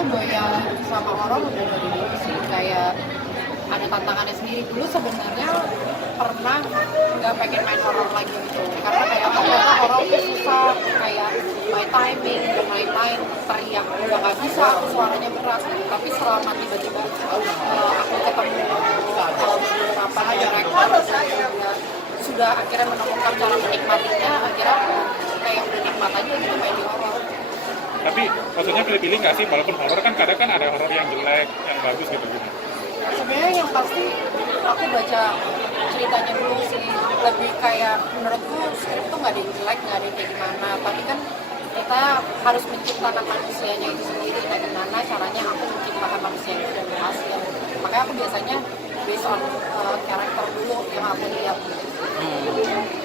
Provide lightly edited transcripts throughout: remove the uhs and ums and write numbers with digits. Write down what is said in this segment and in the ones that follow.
tuh doyan sama horor udah dari dulu sih, kayak ada tantangannya sendiri. Dulu sebenarnya pernah nggak pengen main horor lagi gitu, karena kayak ternyata horor tuh susah, kayak my timing dan lain-lain, teriak udah nggak bisa, suaranya berat gitu. Tapi selama tiba-tiba aku ketemu beberapa director, sudah akhirnya menemukan cara menikmatinya, akhirnya kayak udah nikmat aja gitu main di horor. Tapi maksudnya pilih-pilih nggak sih, walaupun horor kan kadang kan ada horor yang jelek, yang bagus gitu. Sebenarnya yang pasti aku baca ceritanya dulu sih, lebih kayak menurutku skrip tuh nggak ada yang jelek, nggak ada yang kayak gimana, tapi kan kita harus menciptakan manusianya itu sendiri, dan gimana caranya aku menciptakan manusia itu dan berhasil. Makanya aku biasanya based on karakter dulu yang aku lihat.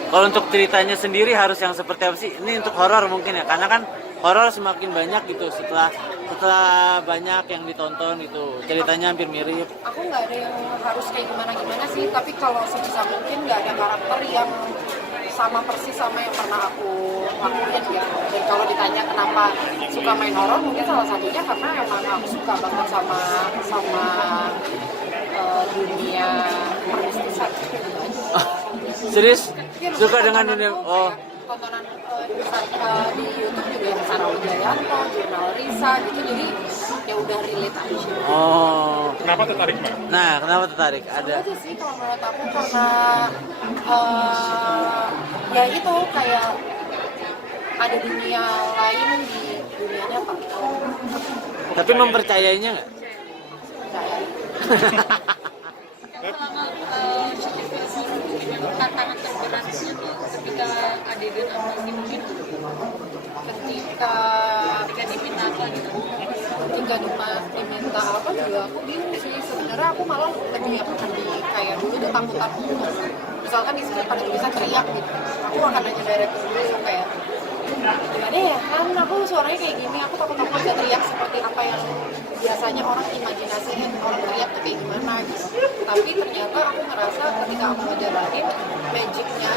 Kalau untuk ceritanya sendiri harus yang seperti apa sih? Ini untuk horor mungkin ya, karena kan horor semakin banyak gitu setelah banyak yang ditonton gitu, ceritanya hampir mirip. Aku nggak ada yang harus kayak gimana sih, tapi kalau sebisa mungkin nggak ada karakter yang sama persis sama yang pernah aku lakuin gitu. Dan kalau ditanya kenapa suka main horor, mungkin salah satunya karena emang aku suka banget sama dunia permistisan gitu aja. Serius? Ya, Suka dengan tontonan dunia? tuh Oh, kayak tontonan di YouTube juga yang Sarah Wijayanto, Jurnal Risa gitu, jadi ya udah relate aja. oh. Kenapa tertarik Mbak? Nah, kenapa tertarik? Ada. Itu sih kalau menurut aku karena ya itu kayak ada dunia lain di dunia nyata. Tapi mempercayainya nggak? Percaya. Selama syuting film horor mungkin memang tantangan terberatnya tuh ketika adegan apa sih mungkin Ketika diminta apa gitu. diminta apa juga aku bingung sih, sebenarnya aku malah lebih kayak dulu tuh takut misalkan di sini pada bisa teriak gitu, aku akan nanya director dulu kayak gimana ya, kan aku suaranya kayak gini, aku takut aja teriak seperti apa yang biasanya orang imajinasiin orang teriak tuh kayak gimana gitu. Tapi ternyata aku ngerasa ketika aku ngejalanin magicnya,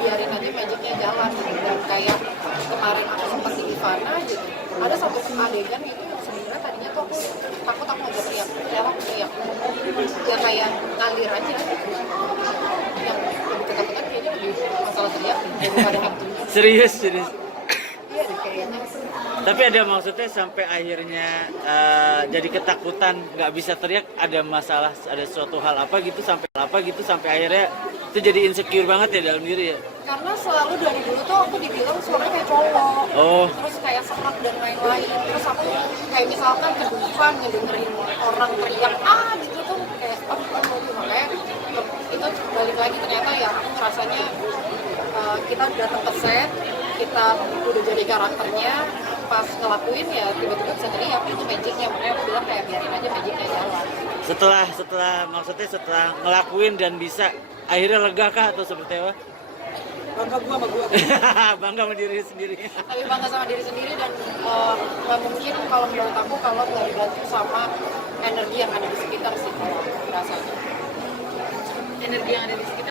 biarin aja magicnya jalan gitu. Dan kayak kemarin aku sempat di Ivana gitu, ada satu adegan gitu sebenarnya tadinya tuh aku takut mau teriak, aku teriak ya kayak ngalir aja gitu. Yang lebih ketakutan kayaknya lebih masalah teriak daripada hantu. Serius. Iya deh kayaknya. Tapi ada maksudnya sampai akhirnya jadi ketakutan, nggak bisa teriak, ada masalah, ada suatu hal apa gitu sampai akhirnya itu jadi insecure banget ya dalam diri ya. Karena selalu dari dulu tuh aku dibilang suaranya kayak cowok, Oh. terus kayak serak dan lain-lain. Terus aku kayak misalkan kedufan ngedengerin orang teriak gitu tuh kayak makanya itu balik lagi ternyata ya aku ngerasanya kita datang ke set, kita udah jadi karakternya, pas ngelakuin ya tiba-tiba bisa teriak, itu magicnya. Makanya aku bilang kayak biarin aja magicnya jalan. Setelah ngelakuin dan bisa, akhirnya lega kah atau seperti apa? Bangga gua sama gua. Bangga sama diri sendiri. Tapi bangga sama diri sendiri dan nggak mungkin kalau menurut aku kalau nggak dibantu sama energi yang ada di sekitar sih kalau rasanya. Energi yang ada di sekitar